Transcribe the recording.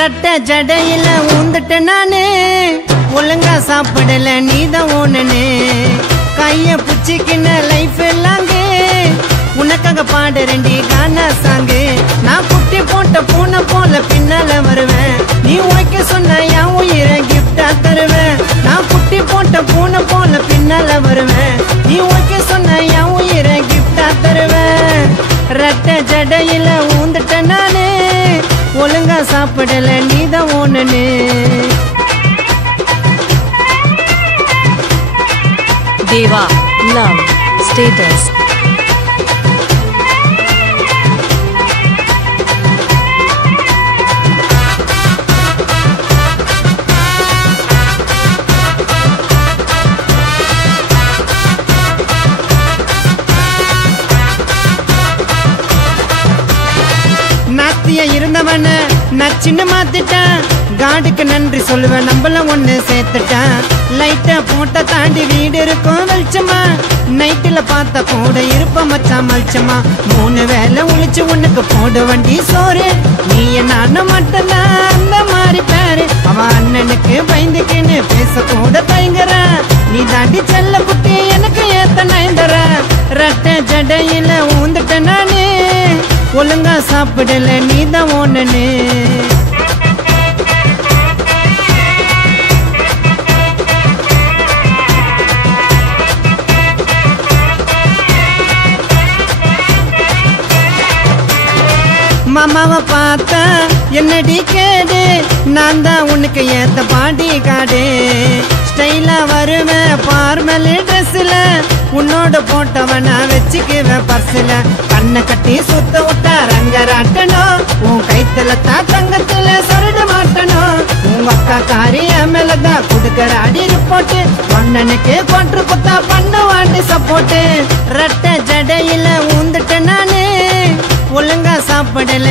ரெட்டை ஜடையில ஊந்துட்ட நானு ஒழுங்கா சாப்பிடல நீதான் ஓனனே கைய புச்சிக்கின லைஃப் எல்லாங்க உனக்காக பாடுறேன்டி கானா சாங்கு நான் குட்டி போட்ட பூனை போல பின்னால வருவேன் நீ ஓகே சொன்ன என் உயிரை கிஃப்டா தருவேன் நான் குட்டி போட்ட பூனை போல பின்னால வருவேன் நீ ஓகே சொன்ன என் உயிரை கிஃப்டா தருவேன் ரெட்டை ஜடையில ஊந்துட்ட நானு ஒழுங்கா சாப்பிடல நீதான் ஓனனே Deva Love Status நாத்திய இருந்தவன நச்சின்னு மாத்திட்டான் காடுக்கு நன்றி சொல்லுவேன் நம்மள ஒண்ணு சேர்த்துட்டான் லைட்டா போட்ட தாண்டி வீடு இருக்கும் வெளிச்சமா நைட்டுல பார்த்த கூட இருப்ப மச்சான் மல்ச்சமா 3 வேலை உளிச்சு உனக்கு போட வண்டி சோறு நீ நானும் மட்டும்தான் அந்த மாதிரி பேரு அவன் அண்ணனுக்கு பயந்துக்கின்னு பேச கூட தயங்குற நீ தாண்டி செல்ல குட்டி எனக்கு ஏத்த நயந்தர ரெட்டை ஜடையில ஊந்துட்ட நானே ஒழுங்கா சாப்பிடல நீதான் ஓனனே மாமாவை பார்த்தா என்னடி கேடு நான் தான் உனக்கு ஏத்த பாடி காடு ஸ்டைலா வருவேன் பார்மல் ட்ரெஸ்ல உன்னோட போட்டவனா வச்சுக்குவேன் பர்ஸ்ல கண்ணை கட்டி சுத்த விட்டா ரங்கராட்டணும் உன் கைத்துல தான் தங்கத்துல சரடு மாட்டணும் உங்க அக்கா காரிய மேலதான் குடுக்கற அடி ரிப்போர்ட்டு ஒன்னனுக்கு கொன்று குத்தா பண்ண வாண்டி சப்போர்ட்டு ரெட்டை ஜடையில ஊந்துட்ட நானு ஒழுங்கா சாப்பிடல